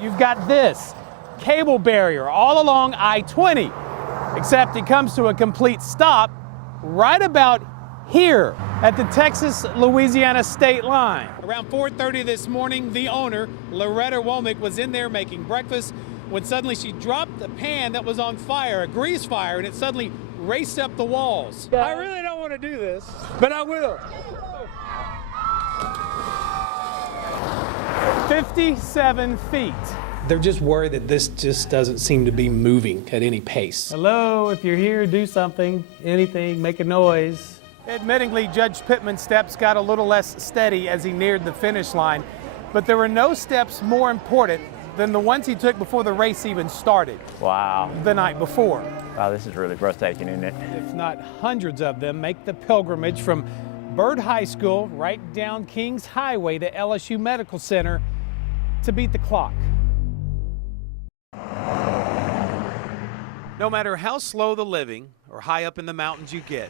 You've got this cable barrier all along I-20, except it comes to a complete stop right about here at the Texas-Louisiana state line. Around 4:30 this morning, the owner, Loretta Womack, was in there making breakfast when suddenly she dropped a pan that was on fire, a grease fire, and it suddenly raced up the walls. I really don't want to do this, but I will. 57 feet. They're just worried that this just doesn't seem to be moving at any pace. Hello, if you're here, do something, anything, make a noise. Admittingly, Judge Pittman's steps got a little less steady as he neared the finish line, but there were no steps more important than the ones he took before the race even started. Wow. The night before. Wow, this is really breathtaking, isn't it? If not hundreds of them make the pilgrimage from Byrd High School right down Kings Highway to LSU Medical Center to beat the clock. No matter how slow the living or high up in the mountains you get.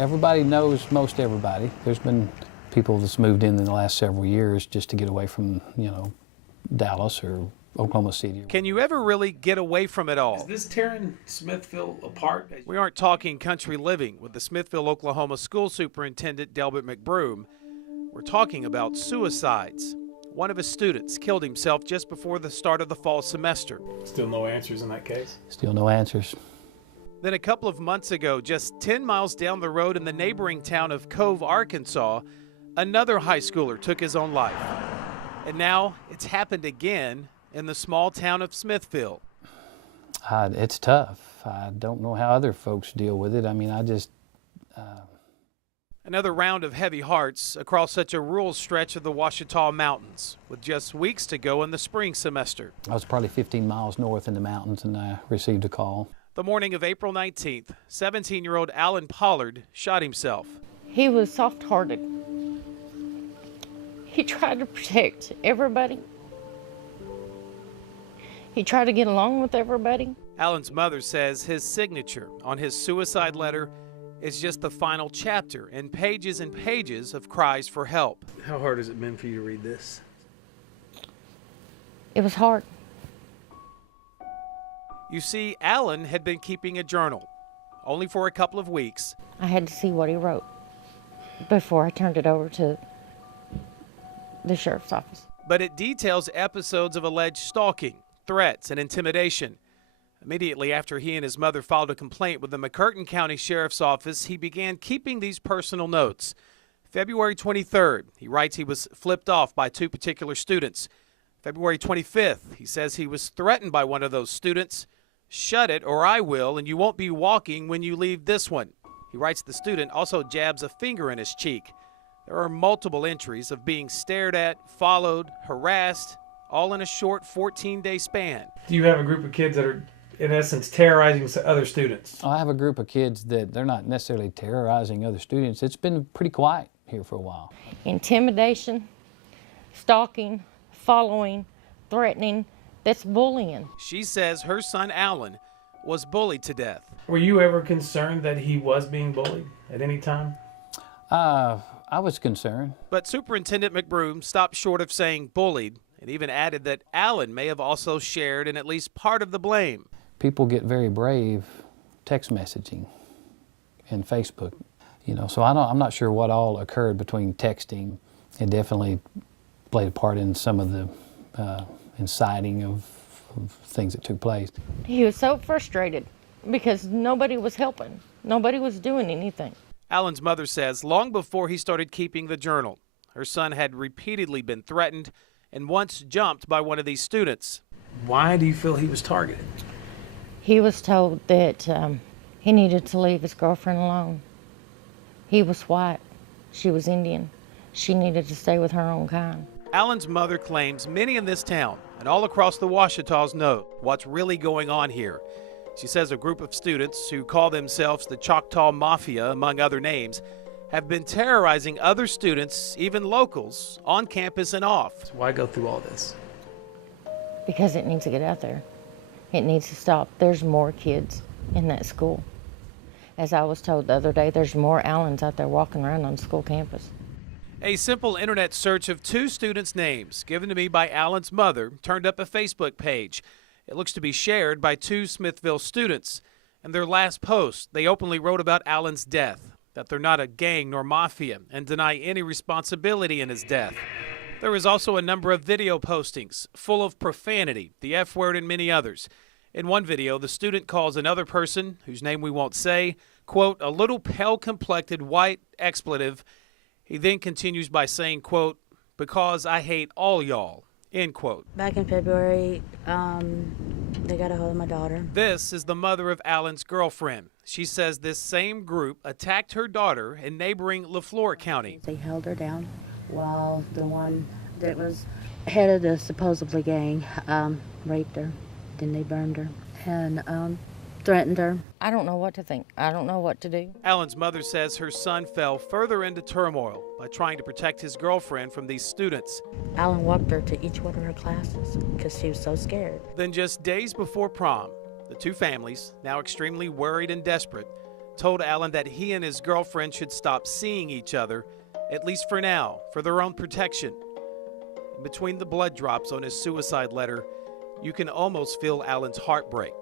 Everybody knows most everybody. There's been people that's moved in the last several years just to get away from, Dallas or Oklahoma City. Can you ever really get away from it all? Is this tearing Smithville apart? We aren't talking country living with the Smithville, Oklahoma school superintendent, Delbert McBroom. We're talking about suicides. One of his students killed himself just before the start of the fall semester. Still no answers in that case? Still no answers. Then a couple of months ago, just 10 miles down the road in the neighboring town of Cove, Arkansas, another high schooler took his own life. And now it's happened again in the small town of Smithville. It's tough. I don't know how other folks deal with it. Another round of heavy hearts across such a rural stretch of the Ouachita Mountains, with just weeks to go in the spring semester. I was probably 15 miles north in the mountains and I received a call. The morning of April 19th, 17-year-old Alan Pollard shot himself. He was soft-hearted. He tried to protect everybody. He tried to get along with everybody. Alan's mother says his signature on his suicide letter is just the final chapter in pages and pages of cries for help. How hard has it been for you to read this? It was hard. You see, Alan had been keeping a journal, only for a couple of weeks. I had to see what he wrote before I turned it over to the sheriff's office. But it details episodes of alleged stalking, threats, and intimidation. Immediately after he and his mother filed a complaint with the McCurtain County Sheriff's Office, he began keeping these personal notes. February 23rd, he writes he was flipped off by two particular students. February 25th, he says he was threatened by one of those students. Shut it or I will, and you won't be walking when you leave this one. He writes the student also jabs a finger in his cheek. There are multiple entries of being stared at, followed, harassed, all in a short 14-day span. Do you have a group of kids that are, in essence, terrorizing other students? I have a group of kids that they're not necessarily terrorizing other students. It's been pretty quiet here for a while. Intimidation, stalking, following, threatening, that's bullying. She says her son Alan was bullied to death. Were you ever concerned that he was being bullied at any time? I was concerned. But Superintendent McBroom stopped short of saying bullied and even added that Alan may have also shared in at least part of the blame. People get very brave text messaging and Facebook, so I'm not sure what all occurred between texting. It definitely played a part in some of the inciting of things that took place. He was so frustrated because nobody was helping. Nobody was doing anything. Alan's mother says long before he started keeping the journal, her son had repeatedly been threatened and once jumped by one of these students. Why do you feel he was targeted? He was told that he needed to leave his girlfriend alone. He was white. She was Indian. She needed to stay with her own kind. Alan's mother claims many in this town and all across the Ouachitas know what's really going on here. She says a group of students who call themselves the Choctaw Mafia, among other names, have been terrorizing other students, even locals, on campus and off. So why go through all this? Because it needs to get out there. It needs to stop. There's more kids in that school. As I was told the other day, there's more Allens out there walking around on school campus. A simple internet search of two students' names given to me by Alan's mother turned up a Facebook page. It looks to be shared by two Smithville students. In their last post, they openly wrote about Alan's death, that they're not a gang nor mafia, and deny any responsibility in his death. There is also a number of video postings full of profanity, the F word, and many others. In one video, the student calls another person, whose name we won't say, quote, a little pale-complected white expletive. He then continues by saying, quote, because I hate all y'all, end quote. Back in February, they got a hold of my daughter. This is the mother of Alan's girlfriend. She says this same group attacked her daughter in neighboring Leflore County. They held her down while the one that was head of the supposedly gang raped her. Then they burned her and threatened her. I don't know what to think. I don't know what to do. Alan's mother says her son fell further into turmoil by trying to protect his girlfriend from these students. Alan walked her to each one of her classes because she was so scared. Then just days before prom, the two families, now extremely worried and desperate, told Alan that he and his girlfriend should stop seeing each other, at least for now, for their own protection. Between the blood drops on his suicide letter, you can almost feel Alan's heartbreak.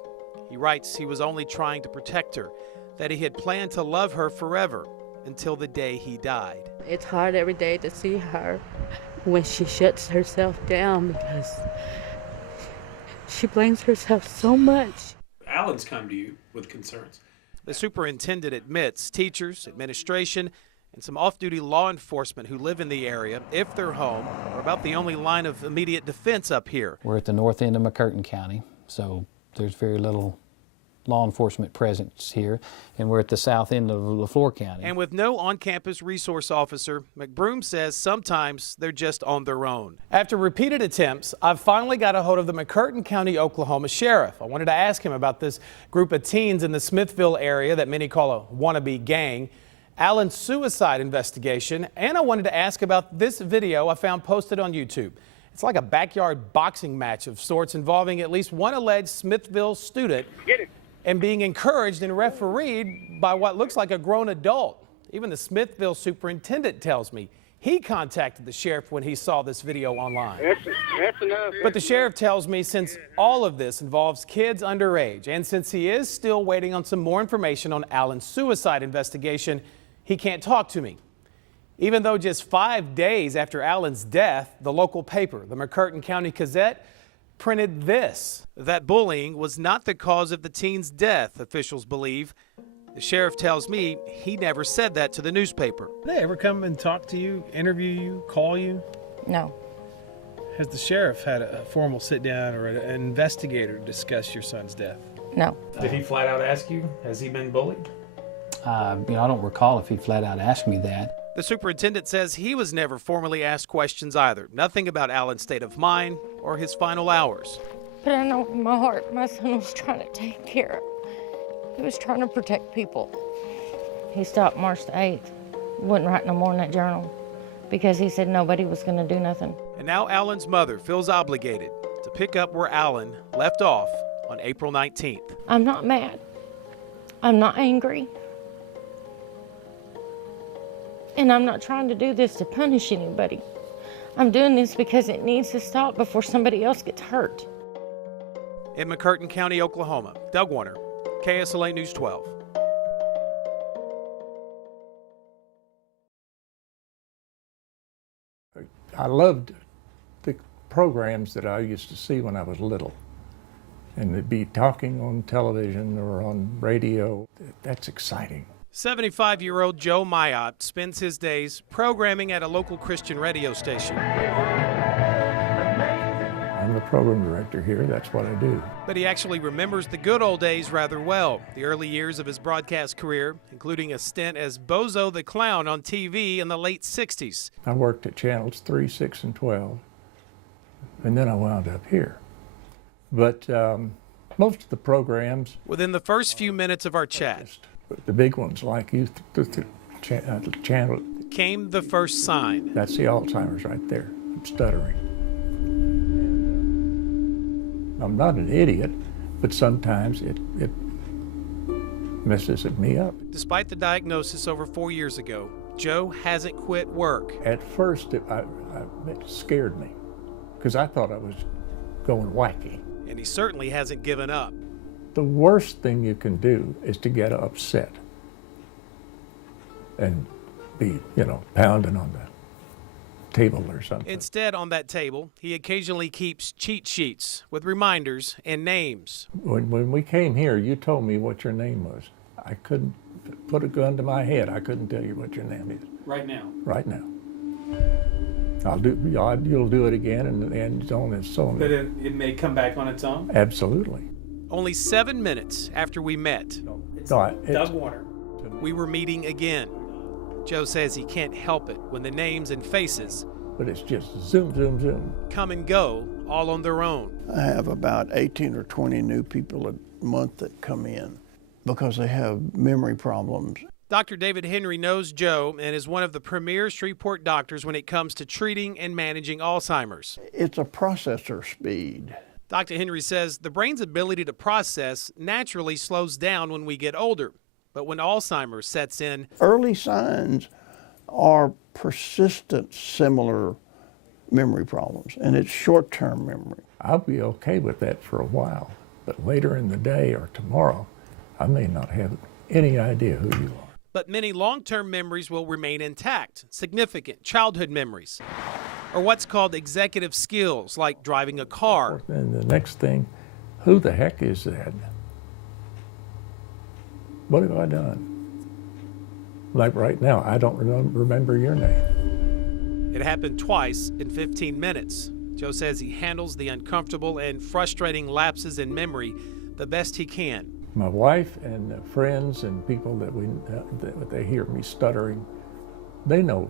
He writes he was only trying to protect her, that he had planned to love her forever until the day he died. It's hard every day to see her when she shuts herself down because she blames herself so much. Alan's come to you with concerns. The superintendent admits teachers, administration, and some off-duty law enforcement who live in the area, if they're home, are about the only line of immediate defense up here. We're at the north end of McCurtain County, so there's very little law enforcement presence here, and we're at the south end of Leflore County. And with no on-campus resource officer, McBroom says sometimes they're just on their own. After repeated attempts, I've finally got a hold of the McCurtain County, Oklahoma sheriff. I wanted to ask him about this group of teens in the Smithville area that many call a wannabe gang, Alan's suicide investigation, and I wanted to ask about this video I found posted on YouTube. It's like a backyard boxing match of sorts involving at least one alleged Smithville student and being encouraged and refereed by what looks like a grown adult. Even the Smithville superintendent tells me he contacted the sheriff when he saw this video online. That's enough. But the sheriff tells me since all of this involves kids underage and since he is still waiting on some more information on Alan's suicide investigation, he can't talk to me. Even though just 5 days after Alan's death, the local paper, the McCurtain County Gazette, printed this. That bullying was not the cause of the teen's death, officials believe. The sheriff tells me he never said that to the newspaper. Did they ever come and talk to you, interview you, call you? No. Has the sheriff had a formal sit down or an investigator discuss your son's death? No. Did he flat out ask you, has he been bullied? I don't recall if he flat out asked me that. The superintendent says he was never formally asked questions either. Nothing about Alan's state of mind or his final hours. But I know in my heart my son was trying to take care of. He was trying to protect people. He stopped March the 8th. Wouldn't write no more in that journal because he said nobody was going to do nothing. And now Alan's mother feels obligated to pick up where Alan left off on April 19th. I'm not mad. I'm not angry. And I'm not trying to do this to punish anybody. I'm doing this because it needs to stop before somebody else gets hurt. In McCurtain County, Oklahoma, Doug Warner, KSLA News 12. I loved the programs that I used to see when I was little. And they'd be talking on television or on radio. That's exciting. 75-year-old Joe Mayotte spends his days programming at a local Christian radio station. I'm the program director here. That's what I do. But he actually remembers the good old days rather well. The early years of his broadcast career, including a stint as Bozo the Clown on TV in the late 60s. I worked at channels 3, 6, and 12. And then I wound up here. But most of the programs... Within the first few minutes of our chat, the big ones like Youth Channel... came the first sign. That's the Alzheimer's right there. I'm stuttering. I'm not an idiot, but sometimes it messes me up. Despite the diagnosis over 4 years ago, Joe hasn't quit work. At first, it scared me because I thought I was going wacky. And he certainly hasn't given up. The worst thing you can do is to get upset and be, pounding on the table or something. Instead, on that table, he occasionally keeps cheat sheets with reminders and names. When we came here, you told me what your name was. I couldn't put a gun to my head. I couldn't tell you what your name is. Right now. Right now. You'll do it again, and so on and so on. But it may come back on its own? Absolutely. Only 7 minutes after we met, Doug Warner. we were meeting again. Joe says he can't help it when the names and faces, but it's just zoom, zoom, zoom, come and go all on their own. I have about 18 or 20 new people a month that come in because they have memory problems. Dr. David Henry knows Joe and is one of the premier Shreveport doctors when it comes to treating and managing Alzheimer's. It's a processor speed. Dr. Henry says the brain's ability to process naturally slows down when we get older, but when Alzheimer's sets in, early signs are persistent similar memory problems, and it's short-term memory. I'll be okay with that for a while, but later in the day or tomorrow, I may not have any idea who you are. But many long-term memories will remain intact, significant childhood memories, or what's called executive skills, like driving a car. And the next thing, who the heck is that? What have I done? Like right now, I don't remember your name. It happened twice in 15 minutes. Joe says he handles the uncomfortable and frustrating lapses in memory the best he can. My wife and friends and people that they hear me stuttering, they know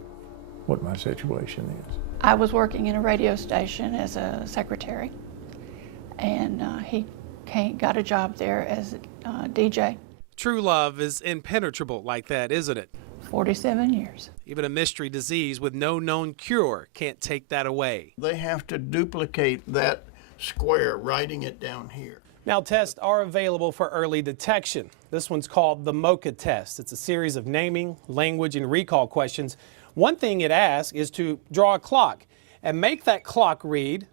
what my situation is. I was working in a radio station as a secretary, and he got a job there as a DJ. True love is impenetrable like that, isn't it? 47 years. Even a mystery disease with no known cure can't take that away. They have to duplicate that square, writing it down here. Now, tests are available for early detection. This one's called the MOCA test. It's a series of naming, language, and recall questions. One thing it asks is to draw a clock and make that clock read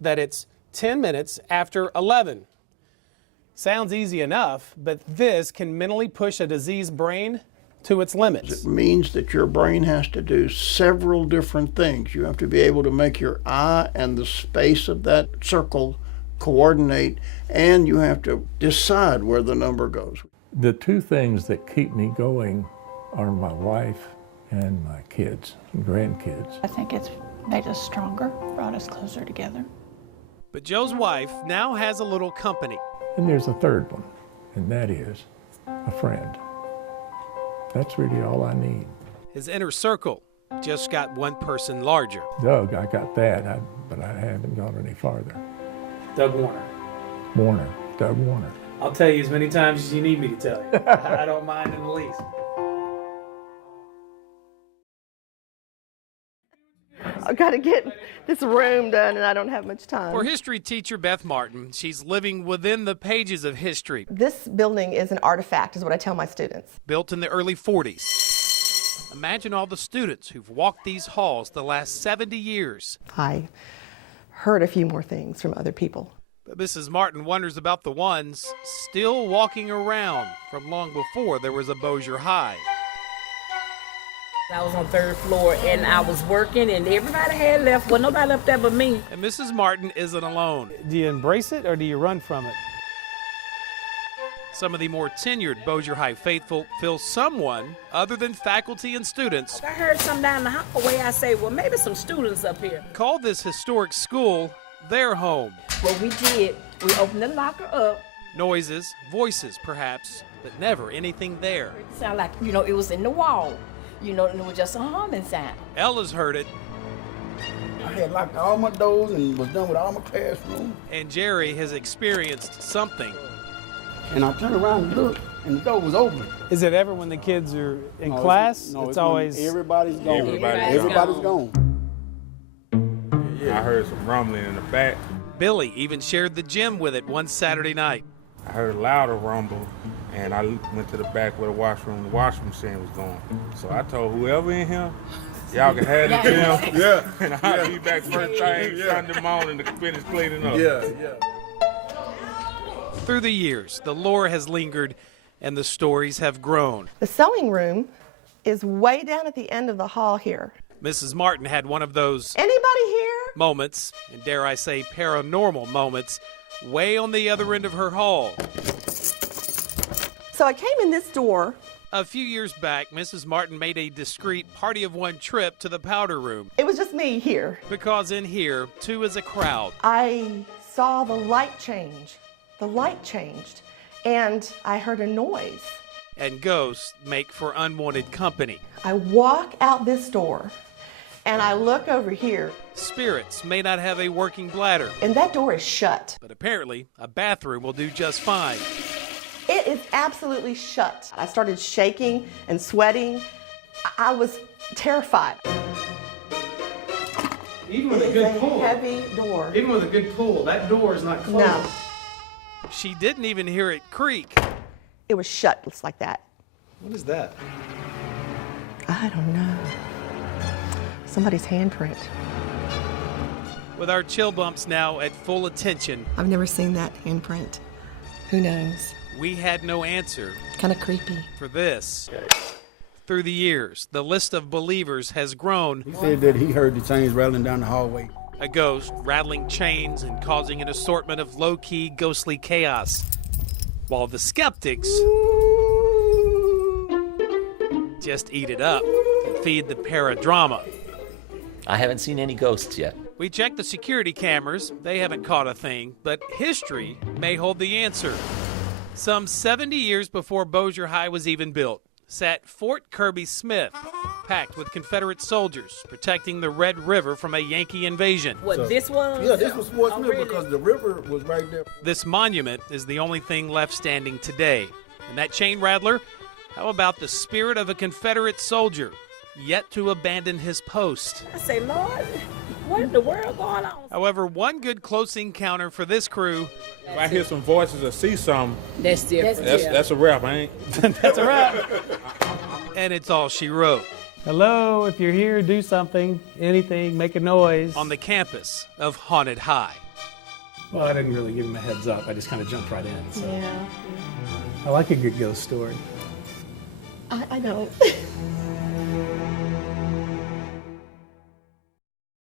that it's 10 minutes after 11. Sounds easy enough, but this can mentally push a diseased brain to its limits. It means that your brain has to do several different things. You have to be able to make your eye and the space of that circle coordinate, and you have to decide where the number goes. The two things that keep me going are my wife and my kids and grandkids. I think it's made us stronger, brought us closer together. But Joe's wife now has a little company. And there's a third one, and that is a friend. That's really all I need. His inner circle just got one person larger. Doug, I got that, but I haven't gone any farther. Doug Warner. Warner, Doug Warner. I'll tell you as many times as you need me to tell you. I don't mind in the least. I've got to get this room done, and I don't have much time. For history teacher Beth Martin, she's living within the pages of history. This building is an artifact, is what I tell my students. Built in the early 40s. Imagine all the students who've walked these halls the last 70 years. I heard a few more things from other people. But Mrs. Martin wonders about the ones still walking around from long before there was a Bossier High. I was on third floor and I was working and everybody had left. Well, nobody left there but me. And Mrs. Martin isn't alone. Do you embrace it or do you run from it? Some of the more tenured Bossier High faithful feel someone other than faculty and students. I heard some down the hallway. I say, well, maybe some students up here. Call this historic school their home. What we did, we opened the locker up. Noises, voices perhaps, but never anything there. It sounded like, it was in the wall. And it was just a humming sound. Ella's heard it. I had locked all my doors and was done with all my classrooms. And Jerry has experienced something. And I turned around and looked, and the door was open. Is it ever when the kids are in class? No, it's always everybody's gone. Everybody's gone. I heard some rumbling in the back. Billy even shared the gym with it one Saturday night. I heard a louder rumble, and I went to the back where the washroom machine was going. So I told whoever in here, y'all can have the gym, Yeah. and I'll be back first thing Sunday morning to finish cleaning up. Yeah. Through the years, the lore has lingered and the stories have grown. The sewing room is way down at the end of the hall here. Mrs. Martin had one of those Anybody here? moments, and dare I say paranormal moments, way on the other end of her hall. So I came in this door. A few years back, Mrs. Martin made a discreet party of one trip to the powder room. It was just me here. Because in here, too is a crowd. I saw the light change. The light changed, and I heard a noise. And ghosts make for unwanted company. I walk out this door, and I look over here. Spirits may not have a working bladder. And that door is shut. But apparently, a bathroom will do just fine. It is absolutely shut. I started shaking and sweating. I was terrified. Even with a good pull. Heavy door. Even with a good pull, that door is not closed. No. She didn't even hear it creak. It was shut just like that. What is that? I don't know. Somebody's handprint. With our chill bumps now at full attention, I've never seen that handprint. Who knows? we had no answer Kind of creepy. for this. Through the years, the list of believers has grown. He said that he heard the chains rattling down the hallway. A ghost rattling chains and causing an assortment of low-key ghostly chaos. While the skeptics just eat it up and feed the paradrama. I haven't seen any ghosts yet. We checked the security cameras. They haven't caught a thing, but history may hold the answer. Some 70 years before Bossier High was even built, sat Fort Kirby Smith, packed with Confederate soldiers protecting the Red River from a Yankee invasion. This was? Yeah, this was Fort Smith really? because the river was right there. This monument is the only thing left standing today. And that chain rattler, how about the spirit of a Confederate soldier yet to abandon his post? I say, Lord, what in the world going on? However, one good close encounter for this crew. If I hear some voices or see something, That's different. that's a wrap, ain't? That's a wrap. And it's all she wrote. Hello, if you're here, do something, anything, make a noise. On the campus of Haunted High. Well, I didn't really give him a heads up. I just kind of jumped right in. So. Yeah. I like a good ghost story. I don't.